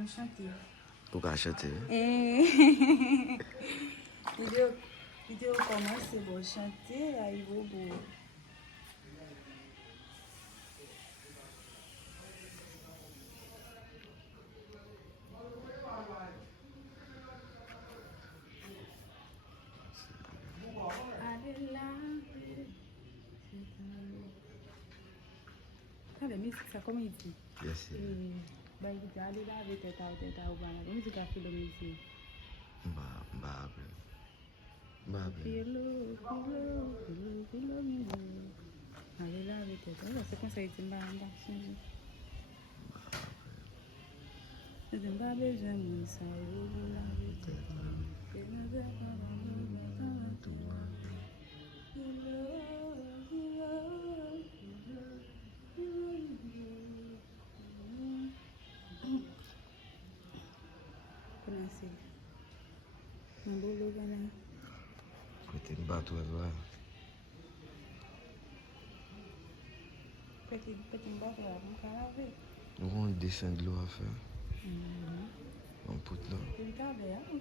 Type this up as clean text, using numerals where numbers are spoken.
me chanter. Pour qu'à chanter. Vidéo commence, bon, chanter, là, il vaut beau. La musique, ça comment il dit? Bien sûr. Bah, il dit, allez là avec tête à tête à ouvrir. La musique a fait le musique. Pilo, allez là avec tête. C'est comme ça, il dit, bah, Zimbabwe, j'aime ça, là avec tête. Côté de bateau, là. Petit bateau, on carave. On descend de l'eau à faire. On put là. Il carave, hein?